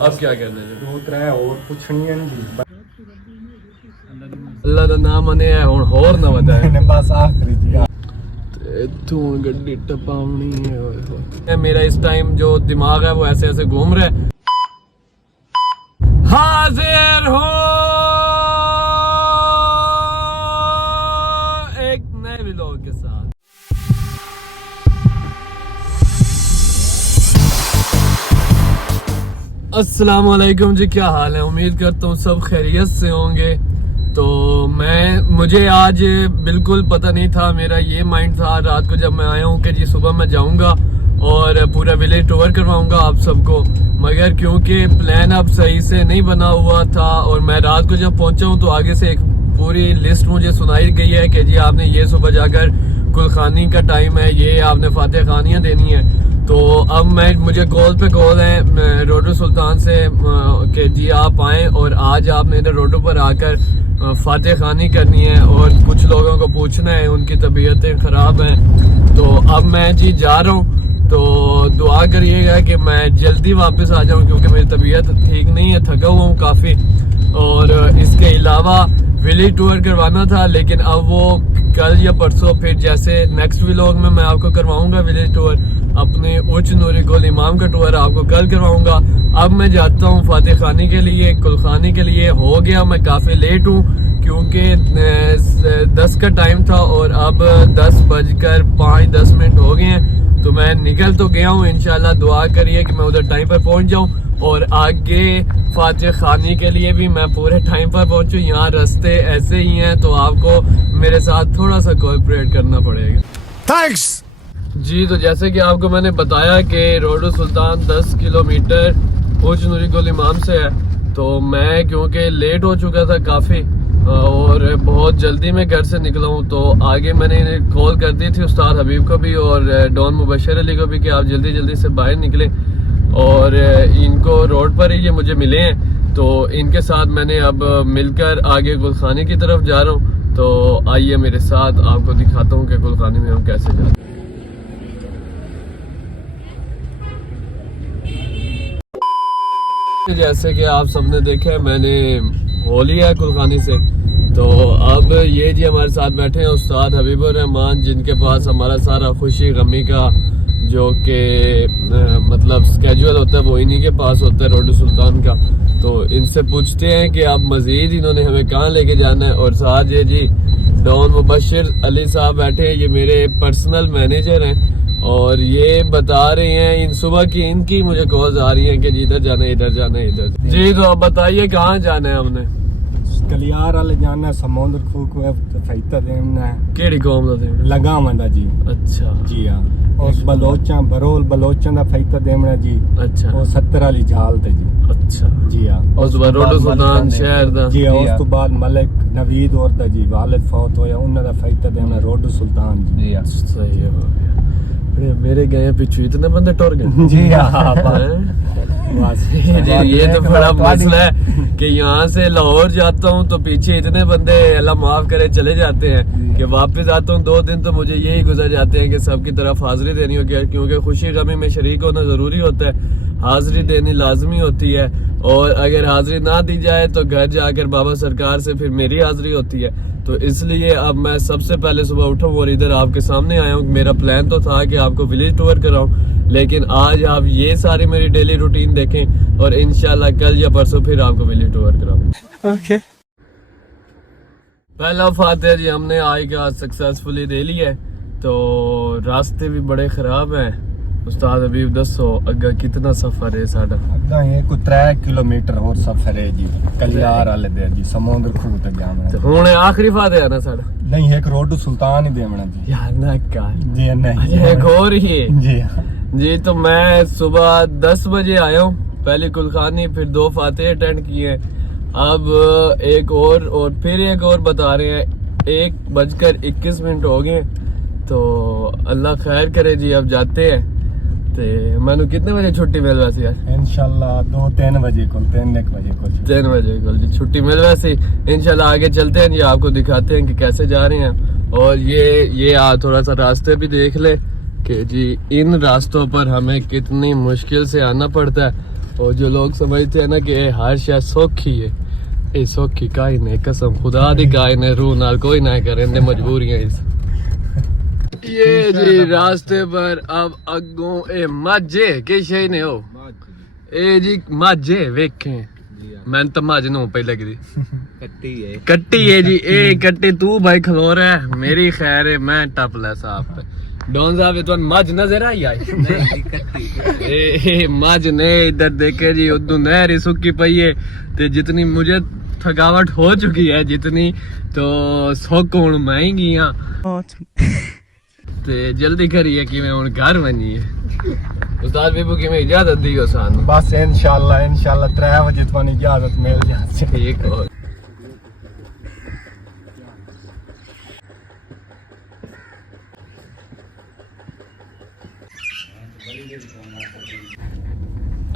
अब क्या करना है? दो त्रै और पुछनियां जी अल्लाह दा नाम मने है हुन होर ना बताए ने बस आखिरी जी इतों गड्डी टपावनी है। मेरा इस टाइम जो दिमाग है वो ऐसे ऐसे घूम रहा है। हाजिर हो एक नए व्लॉग के साथ। अस्सलाम वालेकुम जी, क्या हाल है? उम्मीद करता हूँ सब खैरियत से होंगे। तो मुझे आज बिल्कुल पता नहीं था, मेरा ये माइंड था रात को जब मैं आया हूँ कि जी सुबह मैं जाऊँगा और पूरा विलेज टूर करवाऊँगा आप सबको, मगर क्योंकि प्लान अब सही से नहीं बना हुआ था और मैं रात को जब पहुँचा हूँ तो आगे से एक पूरी लिस्ट मुझे सुनाई गई है कि जी आपने ये सुबह जाकर कुलखानी का टाइम है, ये आपने फातिहा खानियाँ देनी है। तो अब मुझे कॉल पे कॉल है रोडो सुल्तान से कि जी आप आएँ और आज आप मेरे रोडो पर आकर फातिहा खानी करनी है और कुछ लोगों को पूछना है, उनकी तबीयतें ख़राब हैं। तो अब मैं जी जा रहा हूँ, तो दुआ करिएगा कि मैं जल्दी वापस आ जाऊँ क्योंकि मेरी तबीयत ठीक नहीं है, थका हुआ हूँ काफ़ी। और इसके अलावा विलेज टूर करवाना था, लेकिन अब वो कल या परसों फिर जैसे नेक्स्ट व्लॉग में मैं आपको करवाऊंगा विलेज टूर, अपने उच्च नूरी कुल इमाम का टूर आपको कल करवाऊंगा। अब मैं जाता हूँ फातिहा खानी के लिए, कुलखानी के लिए। हो गया मैं काफ़ी लेट हूँ क्योंकि 10 का टाइम था और अब 10:05 हो गए हैं। तो मैं निकल तो गया हूँ, इंशाल्लाह दुआ करिए कि मैं उधर टाइम पर पहुँच जाऊँ और आगे फातिहा खानी के लिए भी मैं पूरे टाइम पर पहुँचूँ। यहाँ रास्ते ऐसे ही हैं तो आपको मेरे साथ थोड़ा सा कोऑपरेट करना पड़ेगा। थैंक्स जी। तो जैसे कि आपको मैंने बताया कि रोडो सुल्तान 10 किलोमीटर उच्च नूरी कुल इमाम से है, तो मैं क्योंकि लेट हो चुका था काफ़ी और बहुत जल्दी में घर से निकला हूँ, तो आगे मैंने कॉल कर दी थी उस्ताद हबीब को भी और डॉन मुबशर अली को भी कि आप जल्दी जल्दी से बाहर निकलें, और इनको रोड पर ही ये मुझे मिले हैं। तो इनके साथ मैंने अब मिलकर आगे गुलखानी की तरफ जा रहा हूँ। तो आइए मेरे साथ, आपको दिखाता हूँ कि गुलखानी में हम कैसे जाते हैं। जैसे कि आप सबने देखा मैंने हो लिया है कुलखानी से, तो अब ये जी हमारे साथ बैठे हैं उस्ताद हबीबुर रहमान, जिनके पास हमारा सारा खुशी गमी का जो कि मतलब स्केड्यूल होता है वो इन्हीं के पास होता है रोडो सुल्तान का। तो इनसे पूछते हैं कि आप मजीद इन्होंने हमें कहाँ लेके जाना है। और साथ ये जी डॉन मुबशर अली साहब बैठे हैं, ये मेरे पर्सनल मैनेजर हैं और ये बता रहे हैं इन सुबह की इनकी मुझे कॉल्स आ रही हैं कि जी इधर जाना है, इधर जाना है, इधर। जी तो अब बताइए कहाँ जाना है हमने? कलियार वाले जाना है, समुद्र खूक फैता देना है। केड़ी कौम दा देना? लगावंदा जी। अच्छा जी हाँ। और बलोचा बरोल बलोचन दा फैता देना जी। अच्छा। और 70 वाली जाल ते जी। अच्छा जी हाँ। उस बाद रोडो सुल्तान शहर दा। जी हाँ। उस तो बाद मलिक नवीद और दा जी वालिद फौत होया, उन्हां दा फैता देना रोडो सुल्तान जी। जी हाँ। सही है। मेरे गए पीछे इतने बंदे टुर गए। जी हाँ। ये तो बड़ा मसला है कि यहाँ से लाहौर जाता हूँ तो पीछे इतने बंदे अल्लाह माफ करे चले जाते हैं कि वापस आता हूँ 2 दिन तो मुझे यही गुजर जाते हैं कि सबकी तरफ हाजिरी देनी होगी, क्योंकि खुशी गमी में शरीक होना जरूरी होता है, हाजिरी देनी लाजमी होती है। और अगर हाजिरी ना दी जाए तो घर जाकर बाबा सरकार से फिर मेरी हाजिरी होती है। तो इसलिए अब मैं सबसे पहले सुबह उठा हूँ और इधर आपके सामने आया हूँ। मेरा प्लान तो था कि आपको विलेज टूर कराऊं, लेकिन आज आप ये सारी मेरी डेली रूटीन देखें और इंशाल्लाह कल या परसों फिर आपको विलेज टूर कराऊं। ओके। पहला फातिहा जी हमने आज का सक्सेसफुली दे लिया है। तो रास्ते भी बड़े खराब हैं। उस्ताद हबीब दसो अग्गा कितना सफर है साडा? अग्गा ये को 3 किलोमीटर और सफर है जी, कलियार वाले दे जी, समुद्र खूह तक जाना है। हुण आखिरी फातिहा ना साडा? नहीं, एक रोडो सुल्तान ही देवना जी। यार ना का जी नहीं, एक और ही है जी जी। तो मैं सुबह 10 बजे आया हूँ, पहले कुलखानी फिर 2 फातिहा अटेंड किए। अब एक और फिर एक और बता रहे हैं 1:21 हो गए। तो अल्लाह खैर करे जी, अब जाते हैं। ते मैनू कितने बजे छुट्टी मिल वैसी यार? इंशाल्लाह 2-3 बजे को 3 बजे को 3 बजे को जी छुट्टी मिल वैसी। इंशाल्लाह आगे चलते हैं जी, आपको दिखाते हैं कि कैसे जा रहे हैं। और ये थोड़ा सा रास्ते भी देख ले कि जी इन रास्तों पर हमें कितनी मुश्किल से आना पड़ता है और जो लोग समझते हैं ना कि ये हर शय सौखी है, ये सौखी काई नहीं, कसम खुदा दी काई ने रूह नाल कोई ना करे, इन्हें मजबूरियां इस ये जी रास्ते पर अब अगों ए माजे के शे ने हो ए जी माजे वेखे मैं तो मज नू पहले की कट्टी है जी ए कट्टी तू भाई खलो रहा है मेरी खैर है मैं टप ला साहब पे डॉन साहब ये तो मज नजर आई ए मज ने इधर देखे जी उदू नहर सुखी पई है ते जितनी मुझे थकावट हो चुकी है जितनी तो सुख हुण मैं गई ते जल्दी करिए कि मैं हुण घर बनी है उस्ताद बीबू की मैं इजाजत दी हो सानू बस इंशाल्लाह 3 बजे तुम्हारी इजाजत मिल जाए ठीक हो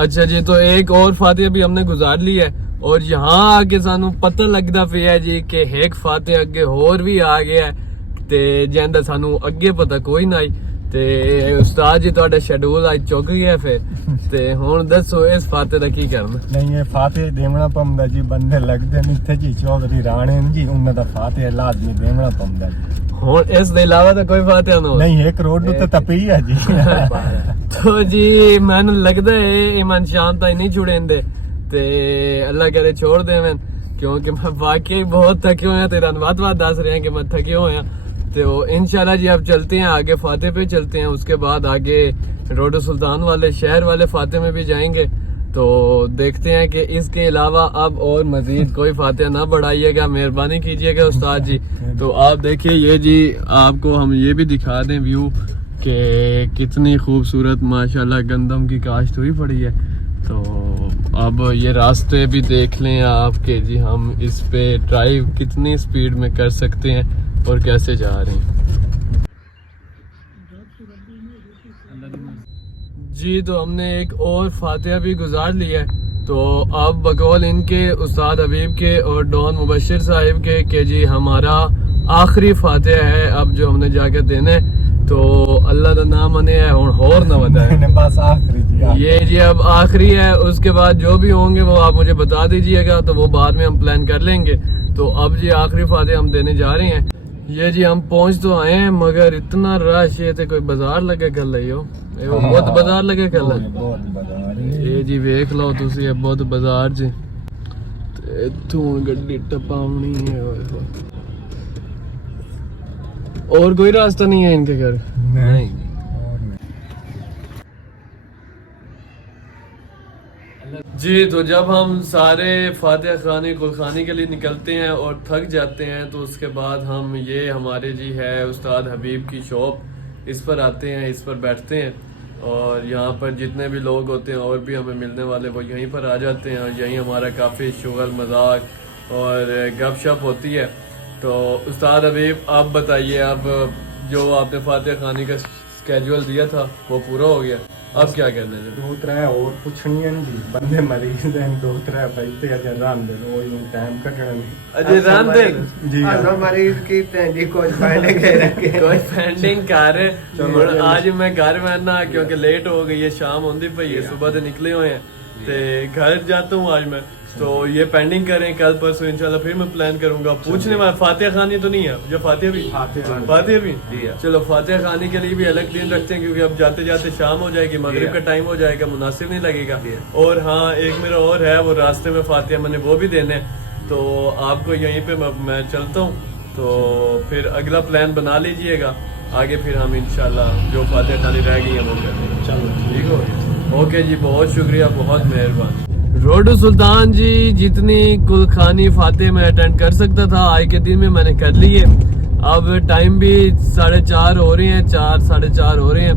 अच्छा जी तो एक और फातिहा भी हमने गुजार ली है और यहाँ आके सानू पता लगदा पिया जी कि एक फातिहा अगे होर भी आ गया है ते जिंदा सानू अगे पता कोई ना आई ते उस्ताद जी ਤੁਹਾਡਾ शेड्यूल आज चुक गया फिर ते हुन दसो इस फातिहे दा की करना नहीं ये फातिहा देवना पौंदा जी बंदे लगदे ने इत्थे जी चौधरी राणे जी उन्हां दा फातिहा लाजमी देवना पौंदा जी हुन इस दे इलावा तो कोई फातिहा ना नहीं एक रोड उत्ते तपी है जी तो जी मैनू लगदा है ईमान शाम ताईं नहीं छुड़ेंदे ते अल्लाह करे छोड़ देवन क्योंकि मैं वाकई बहुत थके हुए हैं तेरा बात दस रहे हैं कि मैं थके हुए हैं तो इंशाल्लाह जी अब चलते हैं आगे फातिहा पे चलते हैं उसके बाद आगे रोड सुल्तान वाले शहर वाले फातिहा में भी जाएंगे तो देखते हैं कि इसके अलावा अब और मजीद कोई फातिहा ना बढ़ाइएगा मेहरबानी कीजिएगा उस्ताद जी तो आप देखिए ये जी आपको हम ये भी दिखा दें व्यू कि कितनी खूबसूरत माशाल्लाह गंदम की काश्त हुई पड़ी है तो अब ये रास्ते भी देख लें आप कि जी हम इस पे ड्राइव कितनी स्पीड में कर सकते हैं और कैसे जा रहे हैं जी तो हमने एक और फातिहा भी गुजार लिया है तो अब बकौल इनके उस्ताद हबीब के और डॉन मुबशिर साहिब के जी हमारा आखिरी फातिहा है अब जो हमने जाकर देने तो अल्लाह का नाम मने है और ना बताए बस आखिरी जी ये जी अब आखिरी है उसके बाद जो भी होंगे वो आप मुझे बता दीजिएगा तो वो बाद में हम प्लान कर लेंगे तो अब जी आखिरी फातिहा हम देने जा रहे हैं ये जी हम पहुंच तो आए हैं मगर इतना रश है तो कोई बाजार लगे कल हो बहुत बाजार लगे कल ये जी वेख लो तुसी बहुत बाजार जी इत्थों गड्डी टपावनी है और कोई रास्ता नहीं है इनके घर नहीं जी तो जब हम सारे फातिहा खानी कुलखानी के लिए निकलते हैं और थक जाते हैं तो उसके बाद हम ये हमारे जी है उस्ताद हबीब की शॉप इस पर आते हैं इस पर बैठते हैं और यहाँ पर जितने भी लोग होते हैं और भी हमें मिलने वाले वो यहीं पर आ जाते हैं और यहीं हमारा काफ़ी शुगर मजाक और गपशप होती है तो उस्ताद हबीब आप बताइए अब जो आपने फातिहा खानी का स्केड्यूल दिया था वो पूरा हो गया अब क्या कहने हैं 2-3 और पुछनियां जी बंदे मरीज हैं 2-3 बैठे अजे रन दे वो टाइम कटना अजे रन दे जी मरीज की तेंदी कोई पेंडिंग कर आज मैं घर में ना क्योंकि लेट हो गई है शाम होती पई है सुबह से निकले हुए हैं ते घर जाता हूँ आज मैं तो ये पेंडिंग करें कल परसों इंशाल्लाह फिर मैं प्लान करूंगा पूछने में फातिहा खानी तो नहीं है जो फातिहा भी चलो फातिहा खानी के लिए भी अलग दिन रखते हैं क्योंकि अब जाते जाते शाम हो जाएगी मगरिब का टाइम हो जाएगा मुनासिब नहीं लगेगा और हाँ एक मेरा और है वो रास्ते में फातिहा मैंने वो भी देने तो आपको यहीं पे मैं चलता हूँ तो फिर अगला प्लान बना लीजिएगा आगे फिर हम इंशाल्लाह जो फातिहा खानी रह गई है वो करेंगे चलो ठीक हो ओके जी बहुत शुक्रिया बहुत मेहरबानी रोड सुल्तान जी जितनी कुलखानी फातिहा में अटेंड कर सकता था आज के दिन में मैंने कर ली है अब टाइम भी 4:30 हो रहे हैं 4-4:30 हो रहे हैं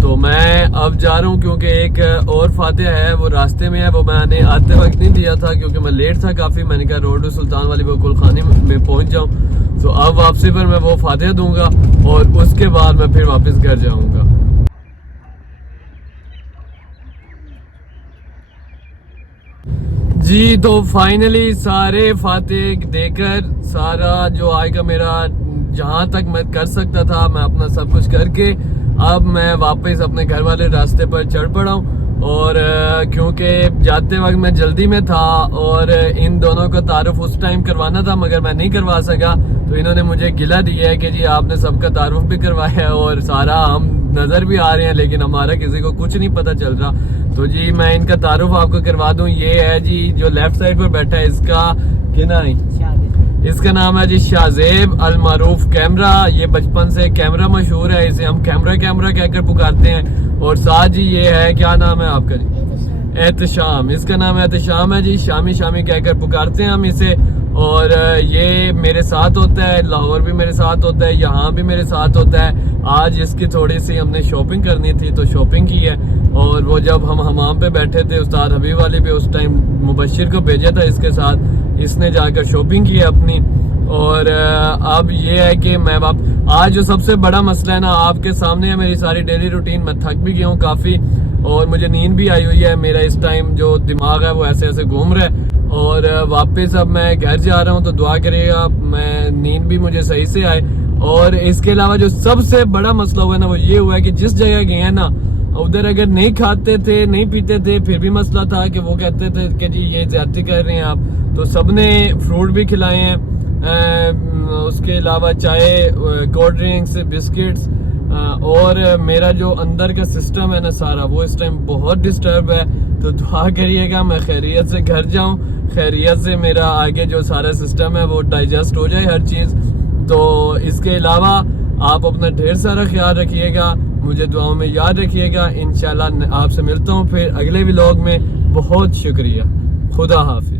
तो मैं अब जा रहा हूँ क्योंकि एक और फातिहा है वो रास्ते में है वो मैंने आते वक्त नहीं दिया था क्योंकि मैं लेट था काफ़ी मैंने कहा रोड सुल्तान वाली वो कुलखानी में पहुँच जाऊँ तो अब वापसी पर मैं वो फातिहा दूंगा और उसके बाद मैं फिर वापस घर जाऊँगा जी तो फाइनली सारे फातिहा देकर सारा जो आज का मेरा जहाँ तक मैं कर सकता था मैं अपना सब कुछ करके अब मैं वापस अपने घर वाले रास्ते पर चढ़ पड़ा हूँ और क्योंकि जाते वक्त मैं जल्दी में था और इन दोनों का तारुफ उस टाइम करवाना था मगर मैं नहीं करवा सका, तो इन्होंने मुझे गिला दिया है कि जी आपने सबका तारुफ भी करवाया है और सारा हम नजर भी आ रहे हैं लेकिन हमारा किसी को कुछ नहीं पता चल रहा। तो जी मैं इनका तारुफ आपको करवा दूं। ये है जी जो लेफ्ट साइड पर बैठा है, इसका क्या नाम है? इसका नाम है जी शाहजेब अल मारूफ कैमरा। ये बचपन से कैमरा मशहूर है, इसे हम कैमरा कैमरा कहकर पुकारते हैं। और साथ जी ये है, क्या नाम है आपका जी? एहतशाम। इसका नाम एहतशाम है जी, शामी शामी कहकर पुकारते हैं हम इसे। और ये मेरे साथ होता है, लाहौर भी मेरे साथ होता है, यहाँ भी मेरे साथ होता है। आज इसकी थोड़ी सी हमने शॉपिंग करनी थी तो शॉपिंग की है। और वो जब हम हमाम पे बैठे थे उस्ताद हबीब वाले पे, उस टाइम मुबशिर को भेजा था इसके साथ, इसने जाकर शॉपिंग की है अपनी। और अब ये है कि मैं आज जो सबसे बड़ा मसला है ना आपके सामने है, मेरी सारी डेली रूटीन। मैं थक भी गया हूँ काफी और मुझे नींद भी आई हुई है। मेरा इस टाइम जो दिमाग है वो ऐसे ऐसे घूम रहा है। और वापस अब मैं घर जा रहा हूँ तो दुआ करिएगा मैं नींद भी मुझे सही से आए। और इसके अलावा जो सबसे बड़ा मसला हुआ है ना वो ये हुआ है कि जिस जगह गए हैं ना उधर अगर नहीं खाते थे नहीं पीते थे फिर भी मसला था कि वो कहते थे कि जी ये ज्यादती कर रहे हैं आप। तो सबने फ्रूट भी खिलाए हैं, उसके अलावा चाय, कोल्ड ड्रिंक्स, बिस्किट्स। और मेरा जो अंदर का सिस्टम है ना सारा वो इस टाइम बहुत डिस्टर्ब है। तो दुआ करिएगा मैं खैरियत से घर जाऊं, खैरियत से मेरा आगे जो सारा सिस्टम है वो डाइजेस्ट हो जाए हर चीज। तो इसके अलावा आप अपना ढेर सारा ख्याल रखिएगा, मुझे दुआओं में याद रखिएगा। इंशाल्लाह आपसे मिलता हूँ फिर अगले व्लॉग में। बहुत शुक्रिया, खुदा हाफिज।